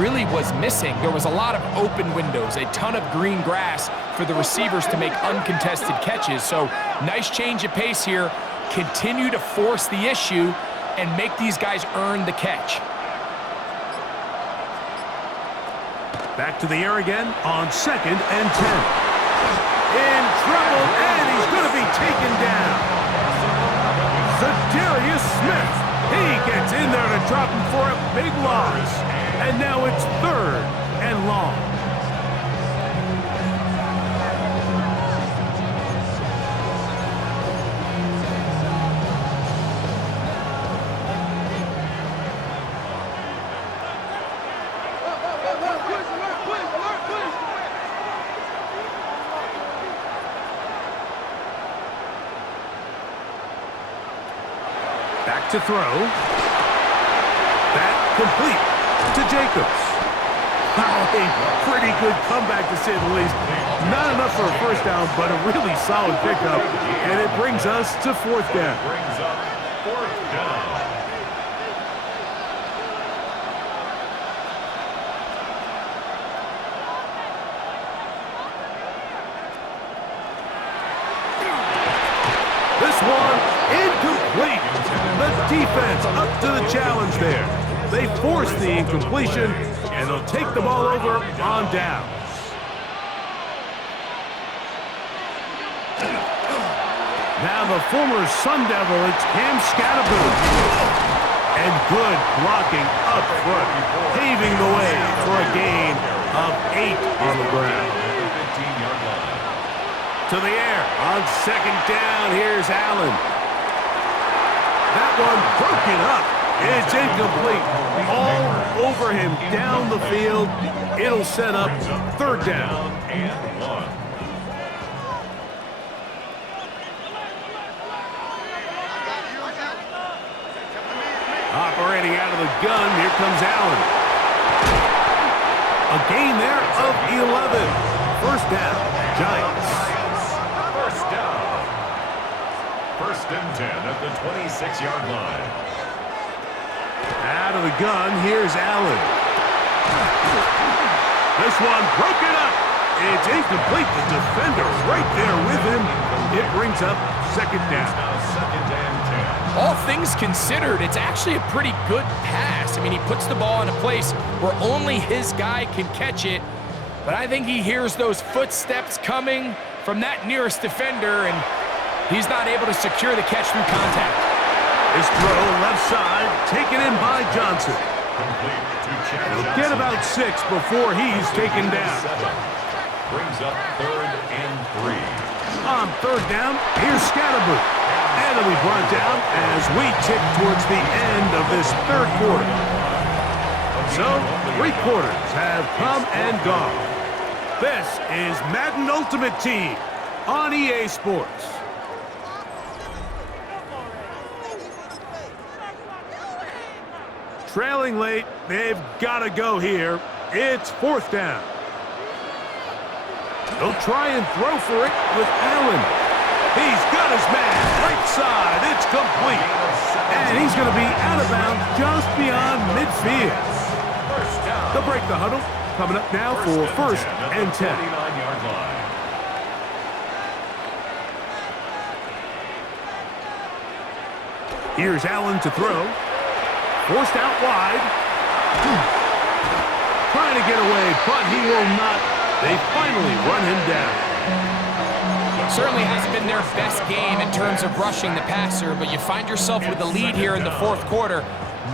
really was missing. There was a lot of open windows, a ton of green grass for the receivers to make uncontested catches. So nice change of pace here. Continue to force the issue and make these guys earn the catch. Back to the air again on 2nd and 10. In trouble, and he's going to be taken down. Zadarius Smith. He gets in there to drop him for a big loss. And now it's 3rd and long. Back to throw. That complete to Jacobs. A pretty good comeback, to say the least. Not enough for a first down, but a really solid pickup. And it brings us to 4th down. This one incomplete. The defense up to the challenge there. They force the incompletion, and they'll take the ball over on downs. Now the former Sun Devil, it's Cam Scatterboot. And good blocking up front, paving the way for a gain of 8 on the ground. To the air on 2nd down, here's Allen. That one broken up. It's incomplete. All over him down the field. It'll set up 3rd down. Operating out of the gun, here comes Allen. A gain there of 11. 1st down, Giants. 1st and 10 at the 26-yard line. Out of the gun, here's Allen. This one broken up. It's incomplete. The defender right there with him. It brings up 2nd down. Now 2nd and 10. All things considered, it's actually a pretty good pass. I mean, he puts the ball in a place where only his guy can catch it. But I think he hears those footsteps coming from that nearest defender, and he's not able to secure the catch through contact. His throw left side, taken in by Johnson. He'll get about 6 before he's taken down. Brings up 3rd and 3. On 3rd down, here's Scatterboot. And he'll be brought down as we tick towards the end of this 3rd quarter. So, 3 quarters have come and gone. This is Madden Ultimate Team on EA Sports. Trailing late, they've got to go here. It's 4th down. They'll try and throw for it with Allen. He's got his man right side. It's complete. And he's going to be out of bounds just beyond midfield. They'll break the huddle. Coming up now for 1st and 10. Here's Allen to throw. Forced out wide. Trying to get away, but he will not. They finally run him down. Certainly hasn't been their best game in terms of rushing the passer, but you find yourself with a lead here in the 4th quarter.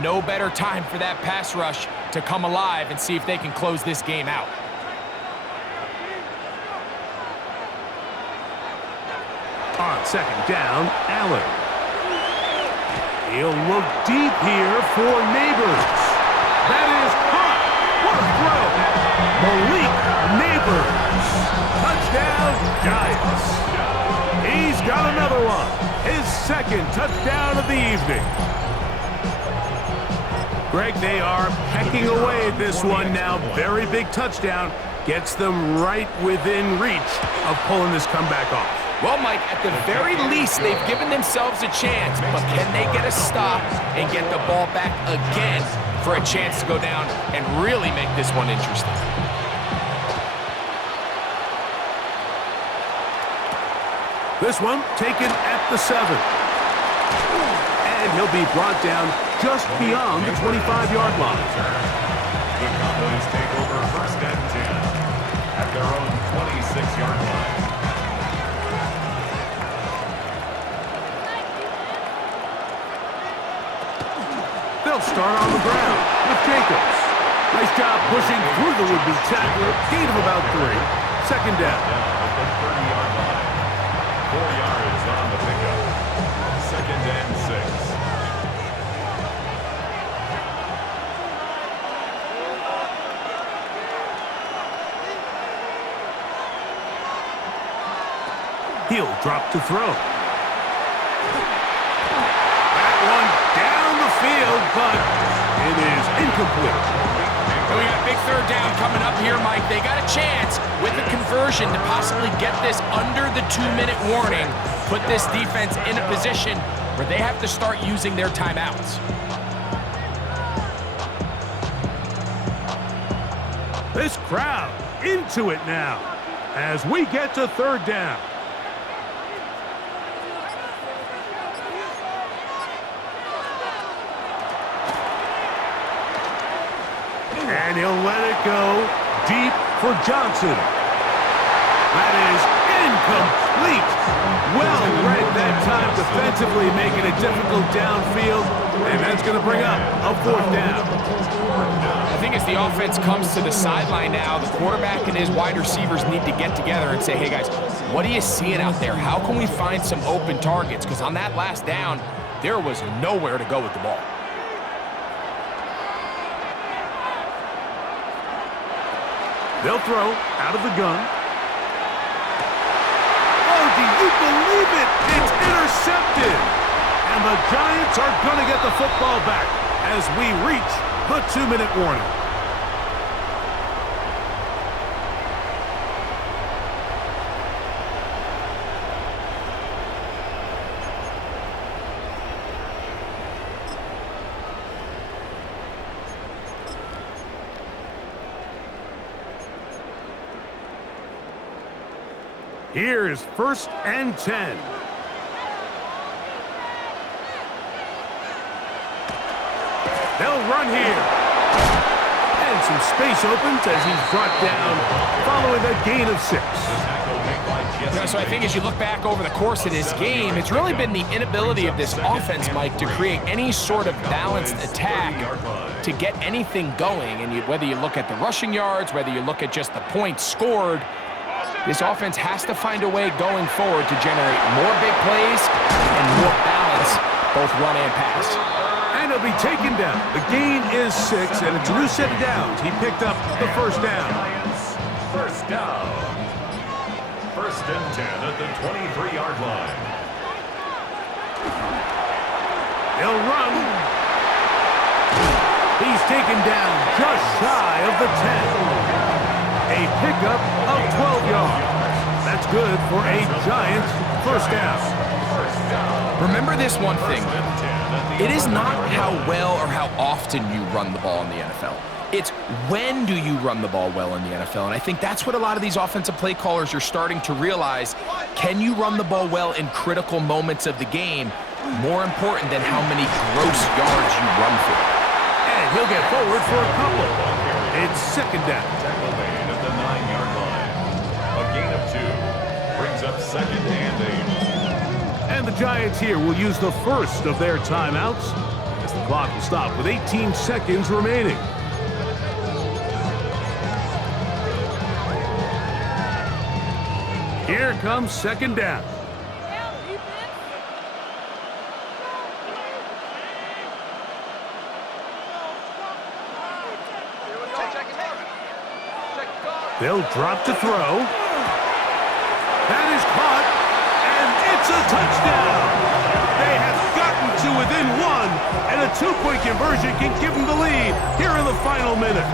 No better time for that pass rush to come alive and see if they can close this game out. On 2nd down, Allen. He'll look deep here for Neighbors. That is hot. What a throw. Malik Neighbors. Touchdown, Giants. He's got another one. His 2nd touchdown of the evening. Greg, they are pecking away at this one now. Very big touchdown. Gets them right within reach of pulling this comeback off. Well, Mike, at the very least, they've given themselves a chance, but can they get a stop and get the ball back again for a chance to go down and really make this one interesting. This one taken at the 7. And he'll be brought down just beyond the 25-yard line. The Cowboys take over 1st and 10 at their own 26-yard line. They'll start on the ground with Jacobs. Nice job pushing through the would-be tackler. Gain of about 3. Second down. At the 30-yard line. 4 yards on the pickup. 2nd and 6. He'll drop to throw. That one down the field, but it is incomplete. And we got a big 3rd down coming up here, Mike. They got a chance with the conversion to possibly get this under the 2-minute warning, put this defense in a position where they have to start using their timeouts. This crowd into it now as we get to 3rd down. And he'll let it go deep for Johnson. That is incomplete. Well read that time defensively, making it difficult downfield. And that's going to bring up a 4th down. I think as the offense comes to the sideline now, the quarterback and his wide receivers need to get together and say, hey guys, what are you seeing out there? How can we find some open targets? Because on that last down, there was nowhere to go with the ball. They'll throw out of the gun. Oh, do you believe it? It's intercepted. And the Giants are going to get the football back as we reach the 2-minute warning. Here's 1st and 10. They'll run here. And some space opens as he's brought down following a gain of 6. So I think as you look back over the course of this game, it's really been the inability of this offense, Mike, to create any sort of balanced attack to get anything going. And whether you look at the rushing yards, whether you look at just the points scored, this offense has to find a way going forward to generate more big plays and more balance, both run and pass. And he'll be taken down. The gain is 6, and it's a new set of downs. He picked up the 1st down. 1st down. 1st and 10 at the 23-yard line. He'll run. He's taken down just shy of the 10. A pickup of 12 yards. That's good for a Giants 1st down. Remember this one thing. It is not how well or how often you run the ball in the NFL. It's when do you run the ball well in the NFL. And I think that's what a lot of these offensive play callers are starting to realize. Can you run the ball well in critical moments of the game? More important than how many gross yards you run for. And he'll get forward for a couple. It's 2nd down. Tackle made at the 9-yard line. A gain of 2 brings up 2nd and 8. And the Giants here will use the first of their timeouts as the clock will stop with 18 seconds remaining. Here comes 2nd down. They'll drop to throw. That is caught, and it's a touchdown. They have gotten to within 1, and a 2-point conversion can give them the lead here in the final minute.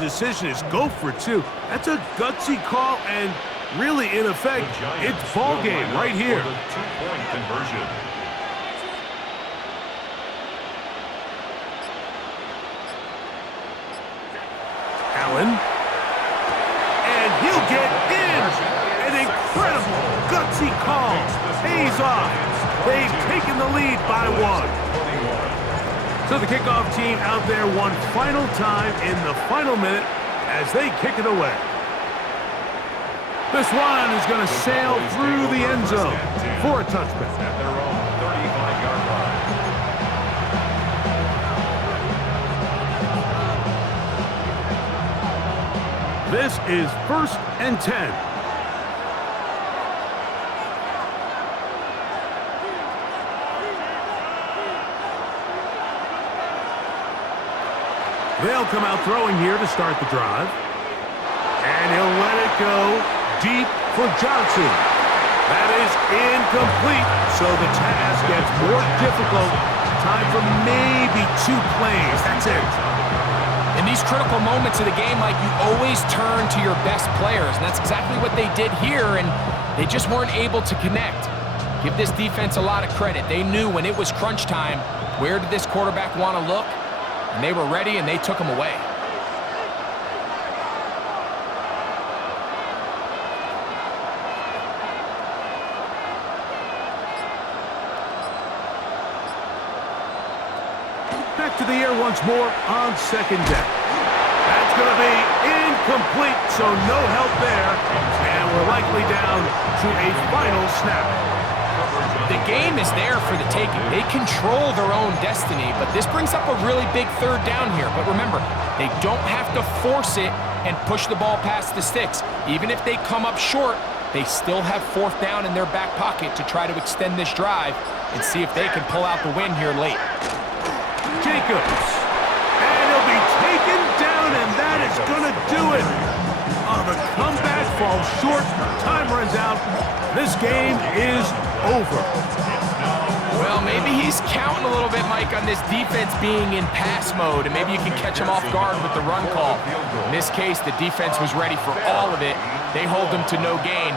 decision is go for two. That's a gutsy call, and really, in effect, it's ball game right here. The two-point conversion. Allen. And he'll get in. An incredible gutsy call. Pays off. They've taken the lead by one. So the kickoff team out there one final time in the final minute as they kick it away. This one is going to sail through the end zone for a touchback. At their own 35-yard line. This is 1st and 10. They'll come out throwing here to start the drive. And he'll let it go deep for Johnson. That is incomplete, so the task gets more difficult. Time for maybe 2 plays. That's it. In these critical moments of the game, Mike, you always turn to your best players, and that's exactly what they did here, and they just weren't able to connect. Give this defense a lot of credit. They knew when it was crunch time, where did this quarterback want to look? And they were ready, and they took him away. Back to the air once more on 2nd down. That's going to be incomplete, so no help there. And we're likely down to a final snap. The game is there for the taking. They control their own destiny, but this brings up a really big 3rd down here. But remember, they don't have to force it and push the ball past the sticks. Even if they come up short, they still have 4th down in their back pocket to try to extend this drive and see if they can pull out the win here late. Jacobs. And he'll be taken down, and that is going to do it. Oh, the comeback falls short. Time runs out. This game is over. Well, maybe he's counting a little bit, Mike, on this defense being in pass mode, and maybe you can catch him off guard with the run call. In this case, the defense was ready for all of it. They hold him to no gain.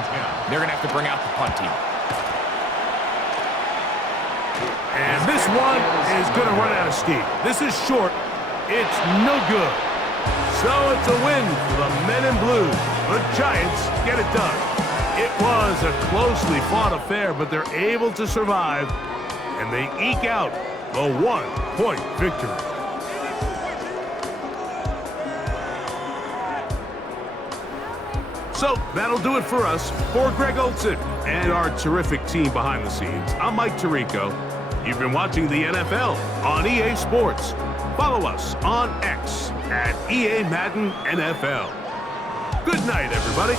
They're going to have to bring out the punt team. And this one is going to run out of steam. This is short. It's no good. So it's a win for the men in blue. The Giants get it done. It was a closely fought affair, but they're able to survive, and they eke out a 1-point victory. So that'll do it for us. For Greg Olson and our terrific team behind the scenes, I'm Mike Tirico. You've been watching the NFL on EA Sports. Follow us on X at EA Madden NFL. Good night, everybody.